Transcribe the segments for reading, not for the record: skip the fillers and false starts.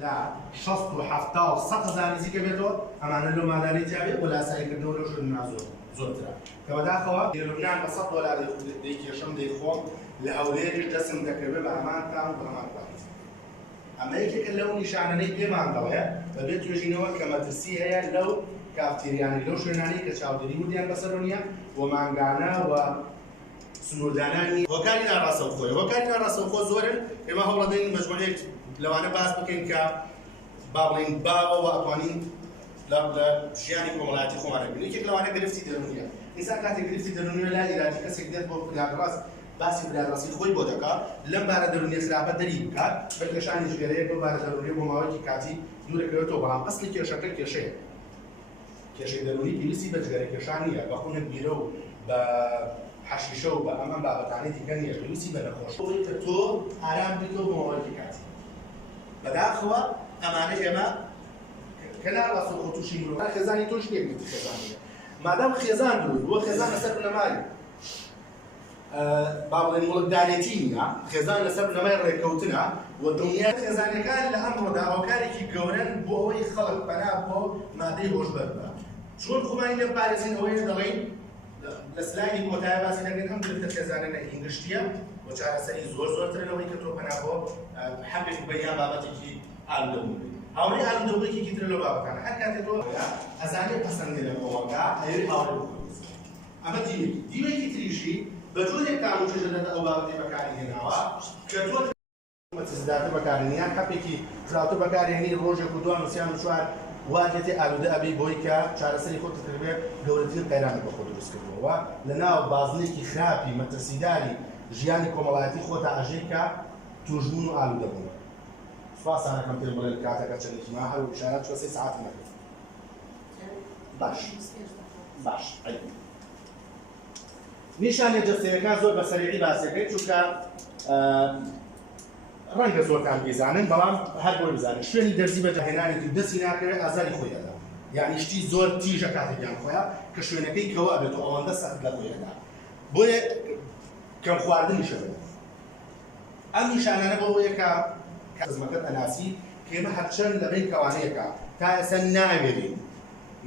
لا 60 و 70 و 100 هزار نزیکە بێتەوە ئەمانە لەو مادانەی جیاوێ بۆ لاساییکردنەوە لەو شوێنە زۆرترە کەوەداخەوە لە لوبنان بە 100 دۆلار دەیکێشم دەیخۆم لە هەولێریش دەستم دەکەوێت بە هەمان تام و هەمان پارێز ئەمە یەکێکە لەو نیشانانەی پێمان دەڵێ بەبێ توێژینەوە کە مەترسی هەیە لەو کافتێریانی لەو شوێنانی کە چاودێری وردیان بەسەرەوە نییە و مانگانە و سنووردانانی هۆکاری ناڕاستەوخۆی هۆکاری ناڕاستەوخۆ زۆرن ئێمە هەوڵەدەین مەجموعەیەک لەوانە باس بکەین کە با بڵین باوە و ئەتوانین لە ژیانی کۆمەڵایەتی خۆمان ببینین یەکێک لەوانە گرفتی دەرونیە ئینسان کاتێک گرفتی دەرونیە لا ئیراجی کەسێک دێت بۆ بریاڕاست باسی بریاڕاستی خۆی بۆ دەکات لەم بارە دەرونیە خراپە دەری بکات بە کێشانی ژێرەیەک بۆ بارە دەرونیە بۆ ماوەیەکی کاتی دوورەکەوێتەوە بەڵام ئەسڵی کێشەکە کێشەیە کێشەی دەرونی پێویستی بە جگەرە کێشان نییە بە خونت بیرە و بە حەشیشە و بە ئەمەم بابەتانەی دیکە نییە پێویستی بە نەخۆشەوەی کە تۆ ئارام بێتەوە بۆ ماوەیەکی کاتی بەداخەوە ئەمانە ئێمە کە ناڕاستەوخۆ تووشی مرۆڤ خێزانی تۆ شتێک نیە خێزانیە مادام خێزان دروست بۆ خێزان لەسەر بنەمای با بڵێن وڵکدانێتی نییە خێزان لەسەر بنەمای ڕێکەوتنە و دڵنیای خێزانەکان لە ئەمڕۆدا هۆکارێکی گەورەن بۆ ئەوەی خەڵک پەنا بۆ مادەی هۆشبەر بە چۆن خۆمانی لێ پارێزین ئەوەیە دەڵێن لە سلایدی کۆتایە باسی دەکەین ئەم گرفتە خێزانە هینگشتیە بۆ چارەسەری زۆرترە لەوەی کە تۆ پەنا بۆ حەقێک بەیان بابەتێکی ئالودەبوون هاوڕێی ئالودەبوویەکی تر لەو بابەتانە هەر کاتێک تۆ ئەزانێ پەسەندی لە کۆمەلگا ئەوێ هاوڕێ بخۆیت ئەمە دیوێکی تریشی بە جۆرێک تاموچێژە لە ئەو بابەتی بەکارهێناوە کە تۆ مەترسداتر بەکارهێنیان کەپێکی زراوتر بەکارهێنی ڕۆژێک و دوان و سیان و چوار واجێتی ئالودە ئەبی بۆی کە چارەسەری خۆت دەکرێت گەورەترین قەیرانە بە خۆ دروستکردەوە لە ناو بازنێکی خراپی مەترسیداری ژیانی کۆمەڵایەتی خۆتە ئاژەی کە توژبوون و ئالودەبوون سوپاسانەکەم پێم بڵێن کاتەکە چەندێکی ما هەر و ئیشارەت چوە 3 ساعت نەکرد باش نیشانە جەستەیەەکان زۆر بە سەریعی باسەکەی چونکە ڕەنگە زۆرتان بیزانن بەڵام هەر بۆ بزانن شوێنی دەرزی بەجەهێنانێتی دەستی ناکەوێت ئازاری خۆیەدا یعنی شتی زۆر تیژە کاتێکیان خۆیان کە شوێنەکەی کەوە ئەبێت و ئەوەندە سەخت لە خۆیەدا بۆیە کەم خواردنیشە بێت ئەم نیشانانە بەوەیە کە خزمەکەت ئەناسی کە ئێمە هەرچەند لەبین کەوانەیەکە تا ئێستا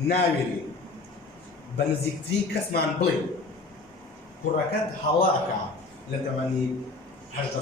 ناوێرین بە نزیکترین کەسمان بڵێ کوڕەکەت هەڵاکە لە تەمەنی 18